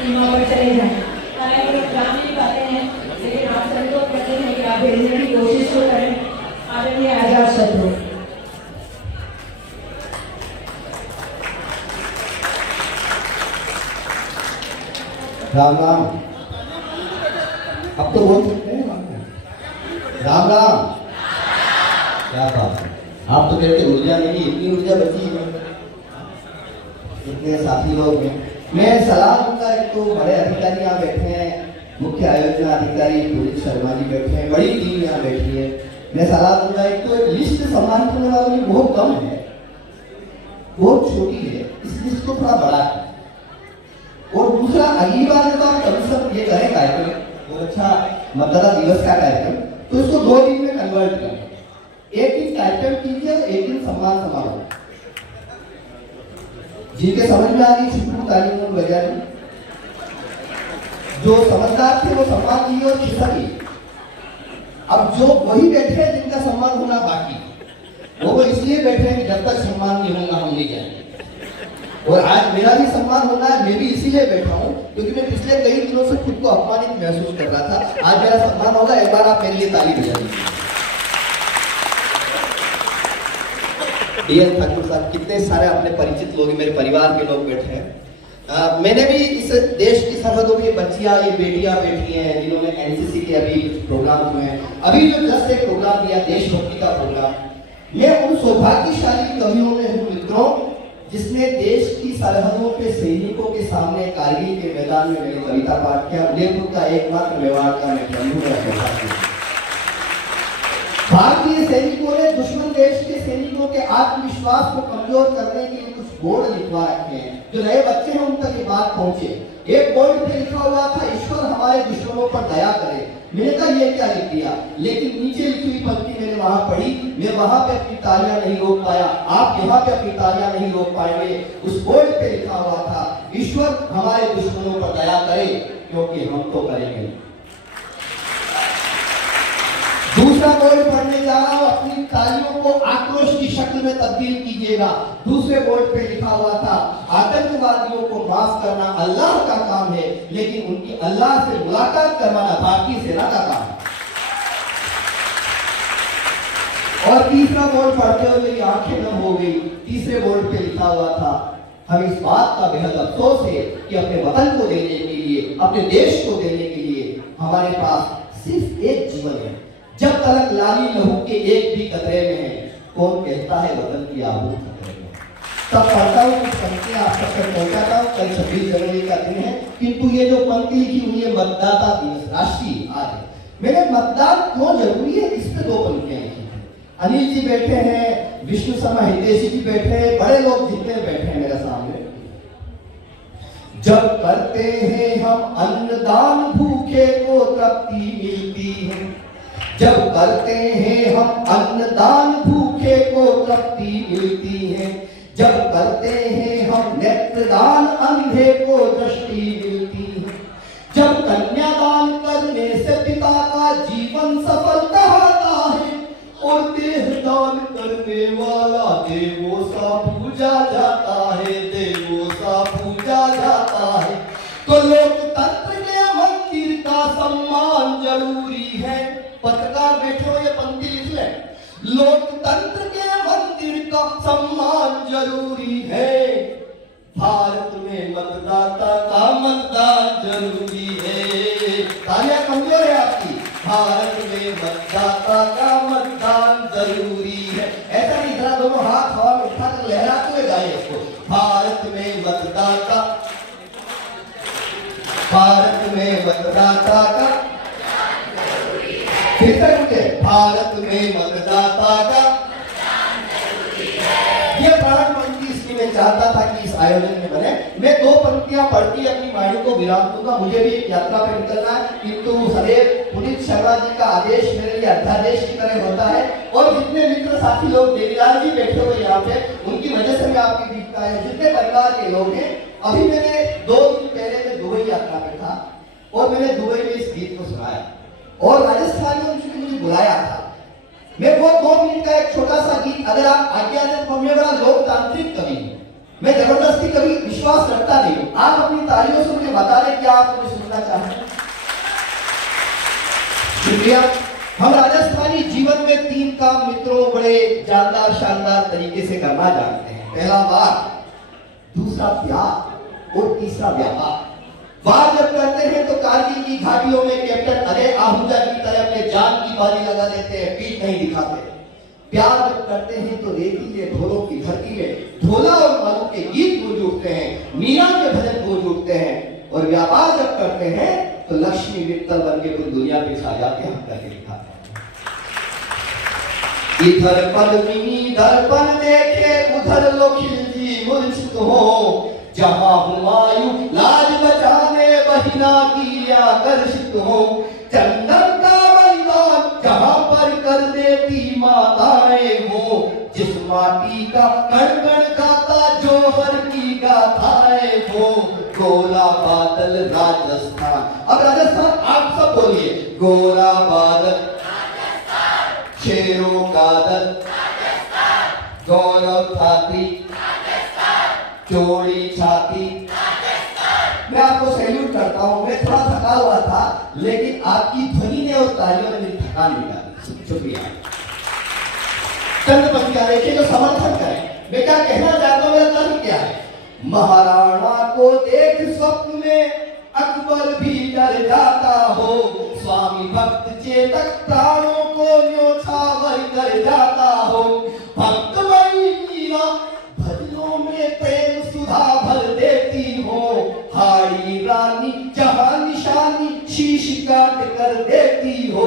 सीमा पर चले जाएं। हालांकि लोग जान नहीं पाते हैं, लेकिन आप सभी को कहते हैं कि आप भेजने की कोशिश तो करें। आदरणीय आजाद शत्रु। राम राम। अब तो बोल सकते हैं राम राम। क्या बात है, आप तो कहते ऊर्जा नहीं, इतनी ऊर्जा बची है। इतने साथी लोग हैं, मैं सलाह दूंगा। एक तो बड़े अधिकारी यहाँ बैठे हैं, मुख्य आयोजन अधिकारी पुलिस शर्मा जी बैठे हैं, बड़ी टीम यहाँ बैठी है। मैं सलाह दूंगा, एक तो लिस्ट सम्मानित होने वालों की बहुत कम है, बहुत छोटी है, इस लिस्ट को थोड़ा बड़ा है। और दूसरा, अगली बार जब आप कम से कम ये करें कार्यक्रम, बहुत अच्छा मतदाता दिवस का कार्यक्रम, तो इसको 2 दिन में कन्वर्ट करें। एक दिन कार्यक्रम कीजिए, एक दिन सम्मान समारोह। जिनके समझ में आ गई शुरू तालीम वगैरह, जो समझदार थे वो सम्मान दिए और खिसकी। अब जो वही बैठे हैं जिनका सम्मान होना बाकी, वो इसलिए बैठे हैं कि जब तक सम्मान नहीं होगा हम नहीं जाएंगे। और आज मेरा भी सम्मान होना है, मैं भी इसीलिए बैठा हूँ क्योंकि मैं पिछले कई दिनों से खुद को अपमानित महसूस कर रहा था। आज मेरा सम्मान होगा, एक बार आप मेरे लिए ताली बजा दीजिए। ठाकुर साहब, कितने सारे अपने परिचित लोग, मेरे परिवार के लोग बैठे हैं। मैंने भी इस देश की सरहदों की बच्चियां, ये बेटियां बैठी हैं जिन्होंने एनसीसी के अभी प्रोग्राम हुए हैं, अभी जो जस्ट एक प्रोग्राम दिया देशभक्ति का प्रोग्राम। मैं उन सौभाग्यशाली कवियों में हूँ मित्रों, जिसने देश की सरहदों पे सैनिकों के सामने कारगिल के मैदान में मैंने कविता पाठ किया। उदयपुर का एकमात्र मेवाड़ का मैं बंधु है। भारतीय सैनिकों ने दुश्मन देश के सैनिकों के आत्मविश्वास को कमजोर करने के लिए कुछ बोर्ड लिखवा रखे हैं, जो नए बच्चे हैं उन तक ये बात पहुंचे। एक बोर्ड पे लिखा हुआ था, ईश्वर हमारे दुश्मनों पर दया करे। मैंने कहा ये क्या लिख दिया, लेकिन नीचे लिखी हुई पंक्ति मैंने वहां पढ़ी, मैं वहां पे अपनी तालियां नहीं रोक पाया, आप यहाँ पे अपनी तालियां नहीं रोक पाएंगे। उस बोर्ड पे लिखा हुआ था, ईश्वर हमारे दुश्मनों पर दया करे, क्योंकि हम तो करेंगे। दूसरा बोर्ड पढ़ने जा रहा हूं, अपनी तालियों को आक्रोश की शक्ल में तब्दील कीजिएगा। दूसरे बोर्ड पे लिखा हुआ था, आतंकवादियों को माफ करना अल्लाह का काम है, लेकिन उनकी अल्लाह से मुलाकात करवाना भारतीय सेना का काम है। और तीसरा बोर्ड पढ़ते हुए मेरी आंखें नम हो गई। तीसरे बोर्ड पे लिखा हुआ था, हम इस बात का बेहद अफसोस है कि अपने वतन को देने के लिए, अपने देश को देने के लिए हमारे पास सिर्फ एक जीवन है। जब तक लाली लहू के एक भी कतरे में है, कौन कहता है वतन की आबरू खतरे में। तब पढ़ता हूँ कुछ पंक्तियां आप तक पहुंचाता हूँ। कल 26 जनवरी का दिन है, किंतु ये जो पंक्ति लिखी हुई है मतदाता दिवस, राष्ट्रीय आज है। मैंने मतदान क्यों जरूरी है, इस पे 2 पंक्तियां लिखी हैं। अनिल जी बैठे हैं, विष्णु शर्मा हितेशी जी बैठे हैं, बड़े लोग जितने बैठे हैं मेरे सामने। जब करते हैं हम अन्नदान, भूखे को तृप्ति मिलती है। जब करते हैं हम अन्नदान, भूखे को तृप्ति मिलती है। जब करते हैं हम नेत्रदान, अंधे को दृष्टि मिलती है। जब कन्यादान करने से पिता का जीवन सफल कहता है, और देहदान करने वाला देवों सा पूजा जाता है, देवों सा पूजा जाता है। तो लोकतंत्र के मंदिर का सम्मान जरूरी है। पत्रकार बैठे हुए पंक्ति लिख ले, लोकतंत्र के मंदिर का सम्मान जरूरी है। भारत में मतदाता का मतदान जरूरी है। तालियां कमजोर है आपकी। भारत में मतदाता का मतदान जरूरी है। ऐसा नहीं, जरा दोनों हाथ हवा में उठाकर लहराते हुए गाए इसको। भारत में मतदाता, भारत में मतदाता का, फिर से रुके, भारत में मतदाता का ये प्राण पंक्ति इसकी मैं चाहता था कि इस आयोजन में बने। मैं 2 पंक्तियां पढ़ती अपनी वाणी को विराम दूंगा, मुझे भी एक यात्रा पर निकलना है, किंतु सदैव पुनीत शर्मा जी का आदेश मेरे लिए अध्यादेश की तरह होता है। और जितने मित्र साथी लोग देवीलाल जी बैठे हुए यहाँ पे, उनकी वजह से मैं आपके बीच का है। जितने परिवार के लोग हैं, अभी मैंने 2 दिन पहले मैं दुबई यात्रा पे था और मैंने दुबई में इस गीत को सुनाया और राजस्थान में मुझे बुलाया था। मैं वो 2 मिनट का एक छोटा सा गीत, अगर आप आज्ञा दें तो मैं बड़ा लोकतांत्रिक कवि, मैं जबरदस्ती कभी विश्वास रखता नहीं हूं। आप अपनी तालियों से मुझे बता दें कि आप मुझे सुनना चाहते हैं। शुक्रिया। हम राजस्थानी जीवन में 3 काम मित्रों बड़े जानदार शानदार तरीके से करना जानते हैं। पहला वार, दूसरा प्यार और तीसरा व्यापार। वार जब करते हैं तो कारगिल की घाटियों में कैप्टन अजय आहूजा की तरह अपने जान की बाजी लगा देते हैं, पीठ नहीं दिखाते। प्यार जब करते हैं तो रेतीले ढोलों की धरती में ढोला और मालू के गीत गूंज उठते हैं, मीरा के भजन गूंज उठते हैं। और व्यापार जब करते हैं तो लक्ष्मी मित्तल बन के पूरी दुनिया पे छा जाते हैं, हम करके दिखाते हैं। इधर पद्मिनी दर्पण देखे उधर लो खिलजी मूर्छित हो, जहां हुमायूं लाज बचाने बहिना की आकर्षित हो। चंदन का बलिदान जहां पर कर देती माताएं हो, जिस माटी का कण कण गाता जोहर की गाथाएं हो। गोला बादल राजस्थान। अब राजस्थान आप सब बोलिए, गोला बादल राजस्थान, शेरों का दल राजस्थान, गौरव छाती राजस्थान, चौड़ी छाती राजस्थान। मैं आपको सैल्यूट करता हूं। मैं थोड़ा थका हुआ था, लेकिन आपकी ध्वनि ने और तालियों ने मेरी थकान मिटा दी। शुक्रिया। चंद पंक्तियां देखिए जो समर्थन करें। मैं क्या कहना चाहता हूं, मेरा तर्क क्या है। महाराणा को देख स्वप्न में अकबर भी डर जाता हो, स्वामी भक्त चेतक प्राणों को न्योछावर कर जाता हो। भक्त मई मीरा भजनों में प्रेम सुधा भर देती हो, हाड़ी रानी जहां निशानी शीश काट कर देती हो।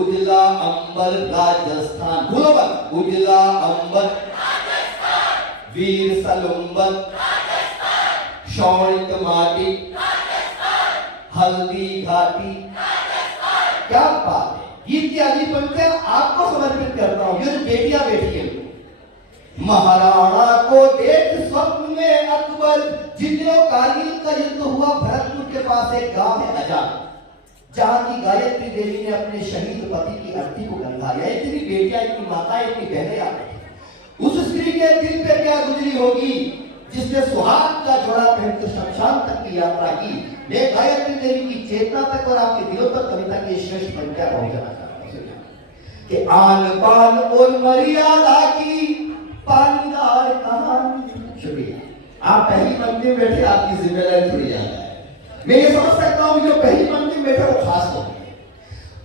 उजला अंबर राजस्थान, बोलो मत, उजला अंबर राजस्थान, वीर सलुंबर राजस्थान, शौरित माटी राजस्थान, हल्दी घाटी राजस्थान। क्या बात है। गीत की अगली पंक्तियां आपको समर्पित करता हूं। ये जो बेटियां बैठी हैं, महाराणा को देख स्वप्न में अकबर, जिन दिनों कारगिल का युद्ध हुआ, भरतपुर के पास एक गांव है अजान, जहां की गायत्री देवी ने अपने शहीद पति की अर्थी को गंधा लिया। इतनी बेटियां, इतनी माताएं, इतनी बहनें आ गई। उस स्त्री के दिल पे क्या गुजरी होगी जिसने सुहाग का जोड़ा पहनकर शमशान तक की यात्रा की। मैं गायत्री देवी की चेतना तक और आपके दिलों तक कविता की श्रेष्ठ पंक्तियां पहुंचाना चाहता हूं कि आन बान और मर्यादा की पानीदार कहानी। शुक्रिया। आप पहली पंक्ति में बैठे, आपकी जिम्मेदारी थोड़ी ज्यादा है। मैं ये समझ सकता हूं जो पहली पंक्ति में बैठे वो खास हो।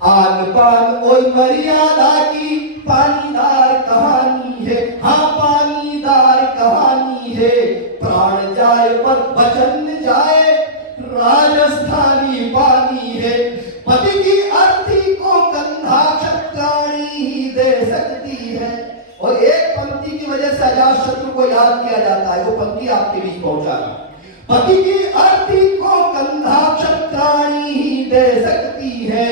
आन पान और मर्यादा की पानीदार कहानी है, हाँ पानीदार कहानी है। प्राण जाए पर वचन जाए, राजस्थानी पानी है। पति की अर्थी को कंधा क्षत्राणी ही दे सकती है। और एक पंक्ति की वजह से अजातशत्रु को याद किया जाता है, वो पंक्ति आपके बीच पहुंचाना। पति की अर्थी को कंधा क्षत्राणी ही दे सकती है।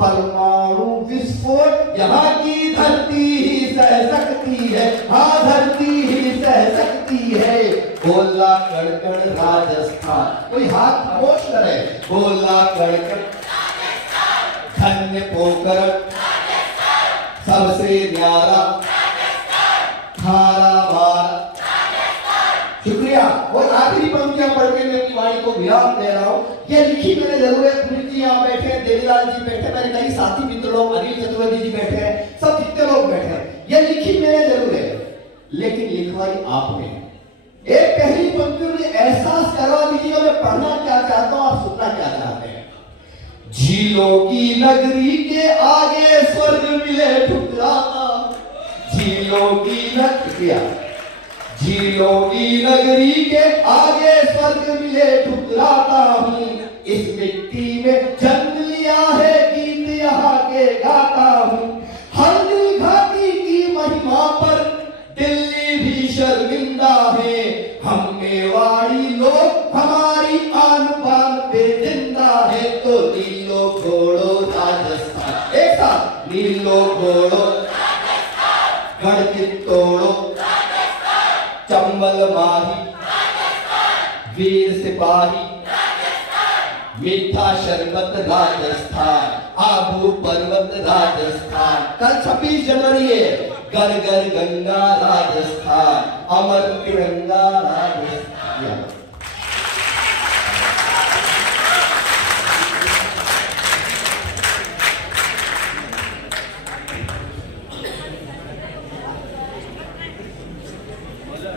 परमाणु विस्फोट यहाँ की धरती ही सह सकती है, हाँ धरती ही सह सकती है। गोला कड़कड़ राजस्थान, कोई हाथ खामोश करे। गोला कड़कड़ राजस्थान, धन्य पोकर राजस्थान, सबसे न्यारा राजस्थान, खारा बार राजस्थान। शुक्रिया। और आखिरी पंक्तियां पढ़ के मैं अपनी वाणी को विराम दे रहा हूं। ये लिखी मैंने जरूर है। पुनीत जी यहाँ बैठे हैं, देवीलाल जी बैठे हैं, मेरे कई साथी मित्र लोग, अनिल चतुर्वेदी जी बैठे हैं, सब जितने लोग बैठे हैं। ये लिखी मैंने जरूर है, लेकिन लिखवाई आपने। एक पहली पंक्ति में एहसास करवा दीजिएगा मैं पढ़ना क्या चाहता हूं, आप सुनना क्या चाहते हैं। झीलों की नगरी के आगे स्वर्ग मिले ठुकराता, झीलों की नगरी, झीलों की नगरी के आगे स्वर्ग मिले ठुकराता हूं। इस मिट्टी में जन्म लिया है, गीत यहाँ के गाता हूं। हल्दी घाटी की महिमा पर दिल्ली भी शर्मिंदा है। हम मेवाड़ी लोग हमारी आन बान पे जिंदा है। तो नीलो घोड़ो राजस्थान, एक साथ, नीलो घोड़ो राजस्थान, गढ़चित्तोड़ो राजस्थान, चंबल माही राजस्थान, वीर सिपाही राजस्थान, मीठा शरबत राजस्थान, आबू पर्वत राजस्थान। कल 26 जनवरी है, घर घर गंगा राजस्थान, अमर तिरंगा राजस्थान।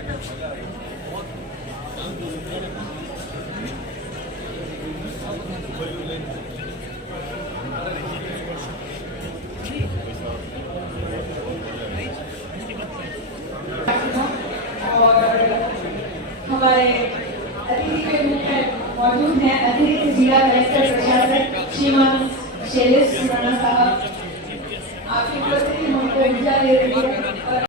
और हमारे अतिथि के रूप में मौजूद हैं अतिरिक्त जिला कलेक्टर प्रशासक श्रीमान शैलेश सुराना साहब। आपकी उपस्थिति हमको ऊर्जा दे रही है।